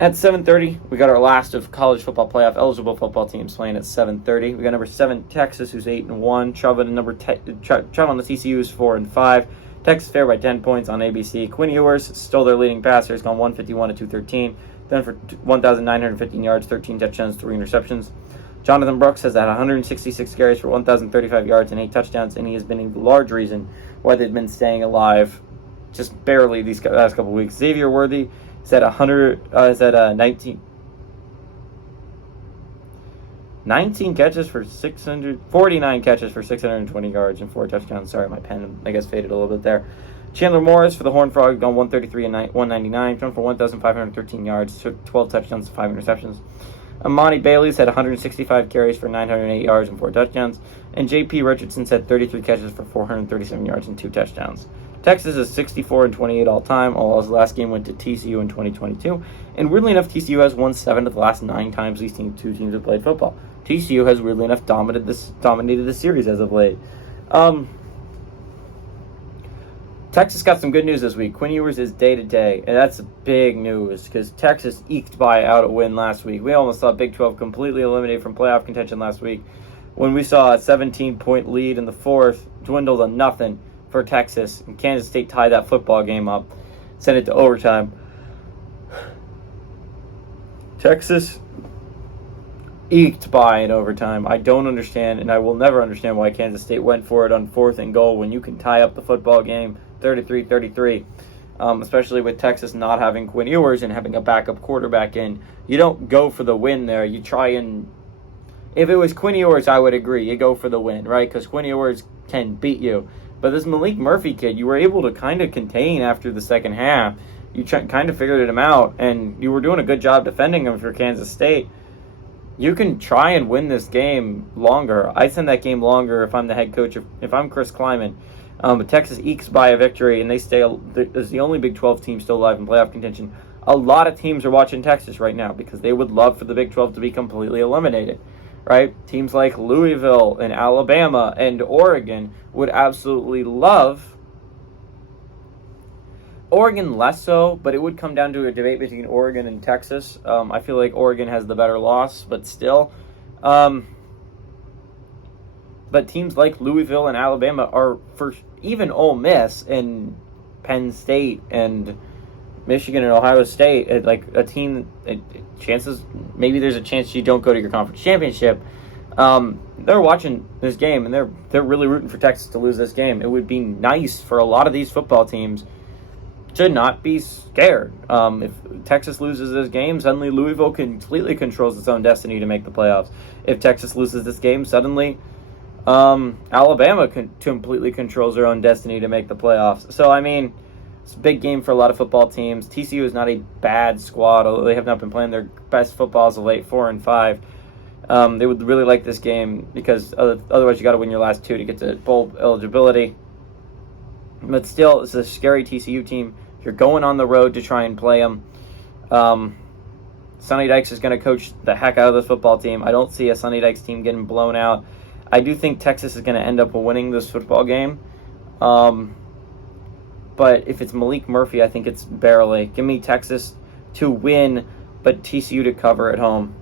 At 7:30, we got our last of college football playoff eligible football teams playing at 7:30. We got number 7 Texas, who's 8-1. Chubb on the TCU is 4-5. Texas fair by 10 points on ABC. Quinn Ewers stole their leading passer. He's gone 151 to 213. Then for 1,915 yards, 13 touchdowns, 3 interceptions. Jonathan Brooks has had 166 carries for 1,035 yards and 8 touchdowns, and he has been a large reason why they've been staying alive just barely these last couple weeks. Xavier Worthy is at 19 catches for 49 catches for 620 yards and 4 touchdowns. Sorry, my pen, I guess, faded a little bit there. Chandler Morris for the Horned Frog, gone 133 and 199, thrown for 1,513 yards, 12 touchdowns, 5 interceptions. Amani Bailey's had 165 carries for 908 yards and 4 touchdowns. And J.P. Richardson's had 33 catches for 437 yards and 2 touchdowns. Texas is 64-28 all time. All his last game went to TCU in 2022. And weirdly enough, TCU has won 7 of the last 9 times these two teams have played football. TCU has weirdly enough dominated this series as of late. Texas got some good news this week. Quinn Ewers is day-to-day, and that's big news because Texas eked out a win last week. We almost saw Big 12 completely eliminated from playoff contention last week when we saw a 17-point lead in the fourth dwindle to nothing for Texas, and Kansas State tied that football game up, sent it to overtime. Texas eked by in overtime. I don't understand, and I will never understand why Kansas State went for it on 4th and goal when you can tie up the football game 33-33, especially with Texas not having Quinn Ewers and having a backup quarterback in. You don't go for the win there. You try and... If it was Quinn Ewers, I would agree. You go for the win, right? Because Quinn Ewers can beat you. But this Malik Murphy kid, you were able to kind of contain after the second half. You kind of figured him out, and you were doing a good job defending him for Kansas State. You can try and win this game longer. I send that game longer if I'm the head coach, if I'm Chris Kleiman. But Texas ekes by a victory, and they stay as the only Big 12 team still alive in playoff contention. A lot of teams are watching Texas right now because they would love for the Big 12 to be completely eliminated, right? Teams like Louisville and Alabama and Oregon would absolutely love. Oregon less so, but it would come down to a debate between Oregon and Texas. I feel like Oregon has the better loss, but still. But teams like Louisville and Alabama are, for even Ole Miss and Penn State and Michigan and Ohio State, like a team, chances, maybe there's a chance you don't go to your conference championship. They're watching this game, and they're really rooting for Texas to lose this game. It would be nice for a lot of these football teams to not be scared. If Texas loses this game, suddenly Louisville completely controls its own destiny to make the playoffs. If Texas loses this game, suddenly Alabama completely controls their own destiny to make the playoffs. So, I mean, it's a big game for a lot of football teams. TCU is not a bad squad, although they have not been playing their best football as of late, 4-5. They would really like this game because otherwise you got to win your last 2 to get to bowl eligibility. But still, it's a scary TCU team. You're going on the road to try and play them. Sonny Dykes is going to coach the heck out of this football team. I don't see a Sonny Dykes team getting blown out. I do think Texas is going to end up winning this football game. But if it's Malik Murphy, I think it's barely. Give me Texas to win, but TCU to cover at home.